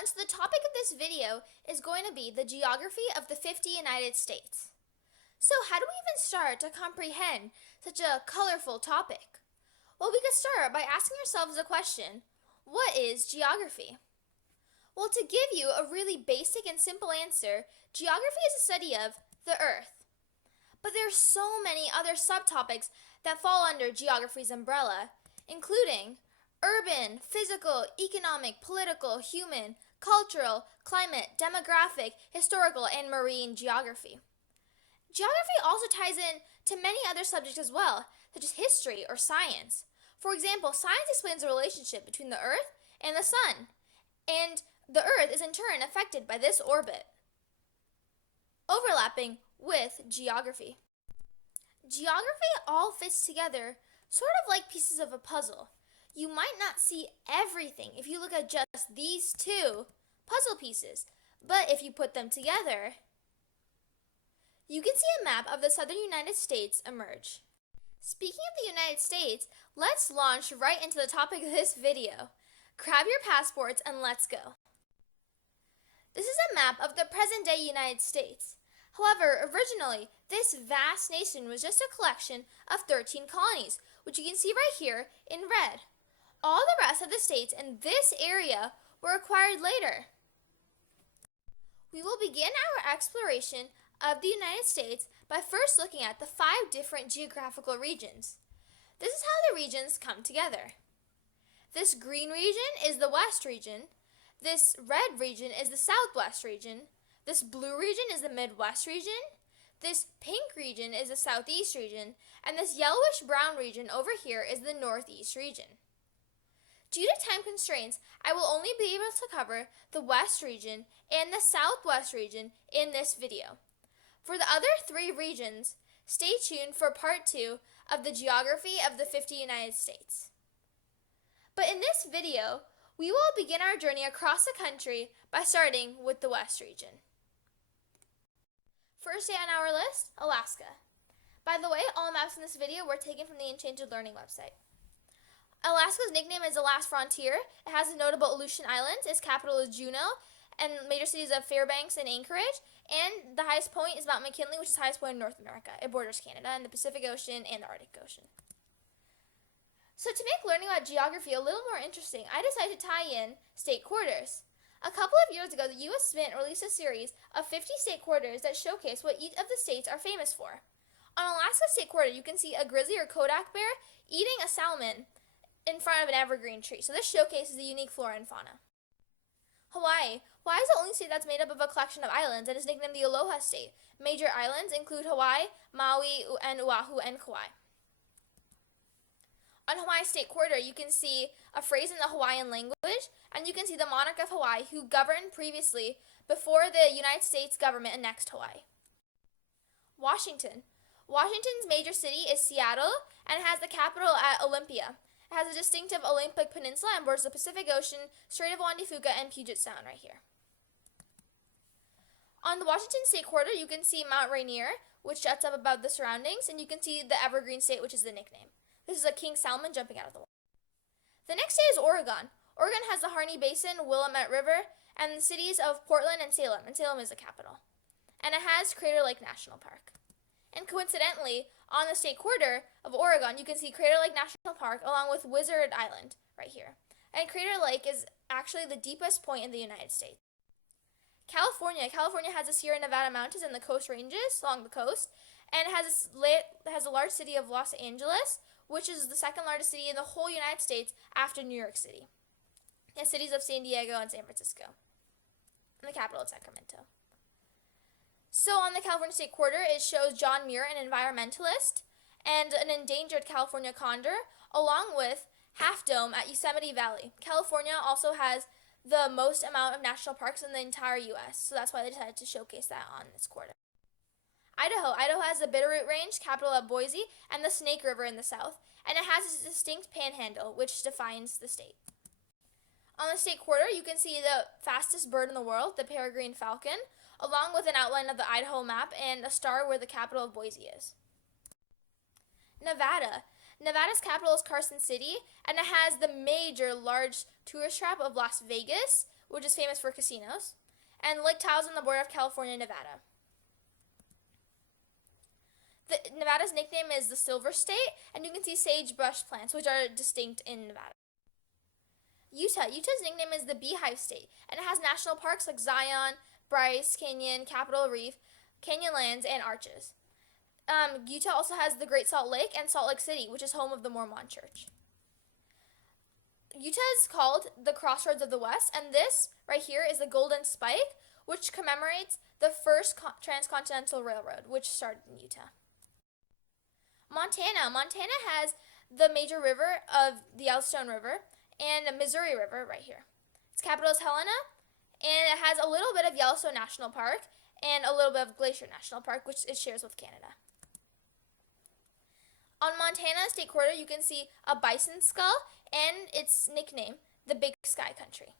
everyone, so the topic of this video is going to be the geography of the 50 United States. So how do we even start to comprehend such a colorful topic? Well, we could start by asking ourselves the question, what is geography? Well, to give you a really basic and simple answer, geography is a study of the Earth. But there are so many other subtopics that fall under geography's umbrella, including urban, physical, economic, political, human, cultural, climate, demographic, historical, and marine geography. Geography also ties in to many other subjects as well, such as history or science. For example, science explains the relationship between the Earth and the Sun, and the Earth is in turn affected by this orbit, overlapping with geography. Geography all fits together sort of like pieces of a puzzle. You might not see everything if you look at just these two puzzle pieces, but if you put them together, you can see a map of the southern United States emerge. Speaking of the United States, let's launch right into the topic of this video. Grab your passports and let's go. This is a map of the present-day United States. However, originally, this vast nation was just a collection of 13 colonies, which you can see right here in red. All the rest of the states in this area were acquired later. We will begin our exploration of the United States by first looking at the 5 different geographical regions. This is how the regions come together. This green region is the West region, this red region is the Southwest region, this blue region is the Midwest region, this pink region is the Southeast region, and this yellowish-brown region over here is the Northeast region. Due to time constraints, I will only be able to cover the West region and the Southwest region in this video. For the other 3 regions, stay tuned for part 2 of the geography of the 50 United States. But in this video, we will begin our journey across the country by starting with the West region. First state on our list, Alaska. By the way, all maps in this video were taken from the Enchanted Learning website. Alaska's nickname is the last frontier. It has the notable Aleutian Islands. Its capital is Juneau, and major cities of Fairbanks and Anchorage. And the highest point is Mount McKinley, which is the highest point in North America. It borders Canada and the Pacific Ocean and the Arctic Ocean. So to make learning about geography a little more interesting, I decided to tie in state quarters. A couple of years ago, the U.S. Mint released a series of 50 state quarters that showcase what each of the states are famous for. On Alaska State Quarter, you can see a grizzly or Kodak bear eating a salmon in front of an evergreen tree. So this showcases the unique flora and fauna. Hawaii. Hawaii is the only state that's made up of a collection of islands and is nicknamed the Aloha State. Major islands include Hawaii, Maui, and Oahu, and Kauai. On Hawaii State Quarter, you can see a phrase in the Hawaiian language, and you can see the monarch of Hawaii who governed previously before the United States government annexed Hawaii. Washington. Washington's major city is Seattle, and it has the capital at Olympia. It has a distinctive Olympic Peninsula and borders the Pacific Ocean, Strait of Juan de Fuca, and Puget Sound right here. On the Washington State Quarter, you can see Mount Rainier, which juts up above the surroundings, and you can see the Evergreen State, which is the nickname. This is a king salmon jumping out of the water. The next state is Oregon. Oregon has the Harney Basin, Willamette River, and the cities of Portland and Salem is the capital. And it has Crater Lake National Park. And coincidentally, on the state quarter of Oregon, you can see Crater Lake National Park along with Wizard Island right here. And Crater Lake is actually the deepest point in the United States. California. California has the Sierra Nevada Mountains and the Coast Ranges along the coast. And it has a large city of Los Angeles, which is the second largest city in the whole United States after New York City. And cities of San Diego and San Francisco. And the capital is Sacramento. So on the California State Quarter, it shows John Muir, an environmentalist, and an endangered California condor, along with Half Dome at Yosemite Valley. California also has the most amount of national parks in the entire U.S., so that's why they decided to showcase that on this quarter. Idaho. Idaho has the Bitterroot Range, capital of Boise, and the Snake River in the south, and it has a distinct panhandle, which defines the state. On the state quarter, you can see the fastest bird in the world, the peregrine falcon, along with an outline of the Idaho map and a star where the capital of Boise is. Nevada. Nevada's capital is Carson City, and it has the major large tourist trap of Las Vegas, which is famous for casinos, and Lake Tahoe is on the border of California and Nevada. Nevada's nickname is the Silver State, and you can see sagebrush plants, which are distinct in Nevada. Utah's nickname is the Beehive State, and it has national parks like Zion, Bryce Canyon, Capitol Reef, Canyonlands, and Arches. Utah also has the Great Salt Lake and Salt Lake City, which is home of the Mormon Church. Utah is called the Crossroads of the West, and this right here is the Golden Spike, which commemorates the first transcontinental railroad, which started in Utah. Montana has the major river of the Yellowstone River and the Missouri River right here. Its capital is Helena, and it has a little bit of Yellowstone National Park and a little bit of Glacier National Park, which it shares with Canada. On Montana State Quarter, you can see a bison skull and its nickname, the Big Sky Country.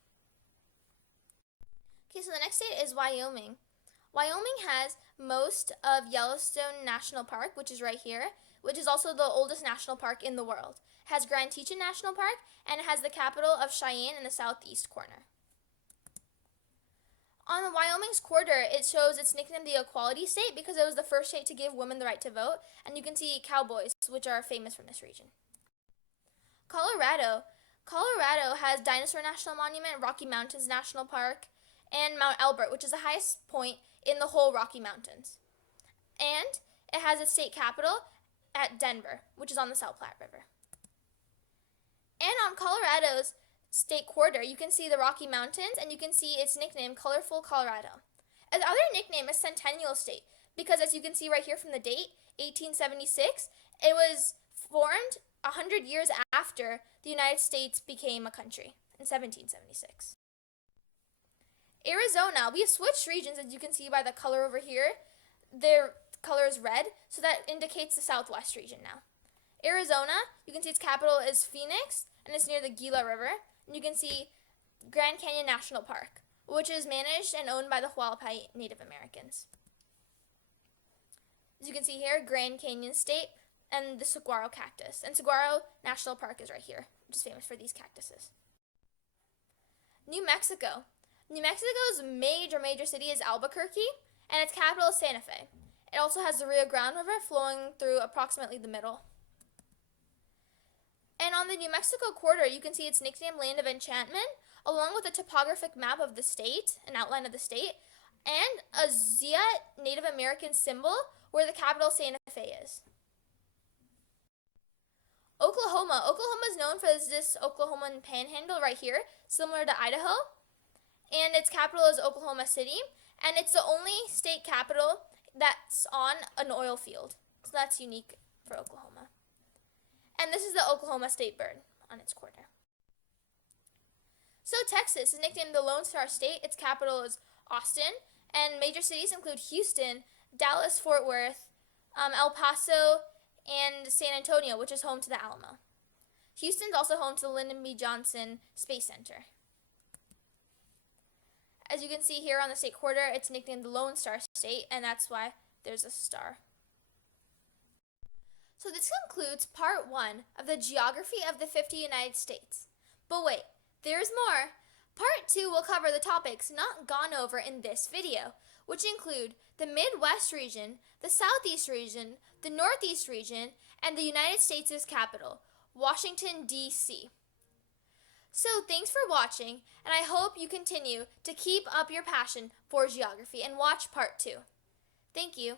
Okay, so the next state is Wyoming. Wyoming has most of Yellowstone National Park, which is right here, which is also the oldest national park in the world. It has Grand Teton National Park, and it has the capital of Cheyenne in the southeast corner. On the Wyoming's quarter, it shows its nickname the Equality State because it was the first state to give women the right to vote, and you can see cowboys, which are famous from this region. Colorado has Dinosaur National Monument, Rocky Mountains National Park, and Mount Elbert, which is the highest point in the whole Rocky Mountains. And it has its state capital at Denver, which is on the South Platte River. And on Colorado's state quarter, you can see the Rocky Mountains, and you can see its nickname, Colorful Colorado. Its other nickname is Centennial State, because as you can see right here from the date, 1876, it was formed 100 years after the United States became a country in 1776. Arizona, we have switched regions, as you can see by the color over here. Their color is red, so that indicates the southwest region now. Arizona, you can see its capital is Phoenix, and it's near the Gila River. And you can see Grand Canyon National Park, which is managed and owned by the Hualapai Native Americans. As you can see here, Grand Canyon State and the saguaro cactus. And Saguaro National Park is right here, which is famous for these cactuses. New Mexico. New Mexico's major city is Albuquerque, and its capital is Santa Fe. It also has the Rio Grande River flowing through approximately the middle. And on the New Mexico quarter, you can see its nickname, Land of Enchantment, along with a topographic map of the state, an outline of the state, and a Zia Native American symbol where the capital Santa Fe is. Oklahoma is known for this Oklahoman panhandle right here, similar to Idaho, and its capital is Oklahoma City, and it's the only state capital that's on an oil field, so that's unique for Oklahoma. And this is the Oklahoma State bird on its quarter. So Texas is nicknamed the Lone Star State. Its capital is Austin, and major cities include Houston, Dallas, Fort Worth, El Paso, and San Antonio, which is home to the Alamo. Houston's also home to the Lyndon B. Johnson Space Center. As you can see here on the state quarter, it's nicknamed the Lone Star State, and that's why there's a star. So this concludes part 1 of the geography of the 50 United States. But wait, there's more. Part 2 will cover the topics not gone over in this video, which include the Midwest region, the Southeast region, the Northeast region, and the United States' capital, Washington, D.C. So thanks for watching, and I hope you continue to keep up your passion for geography and watch part 2. Thank you.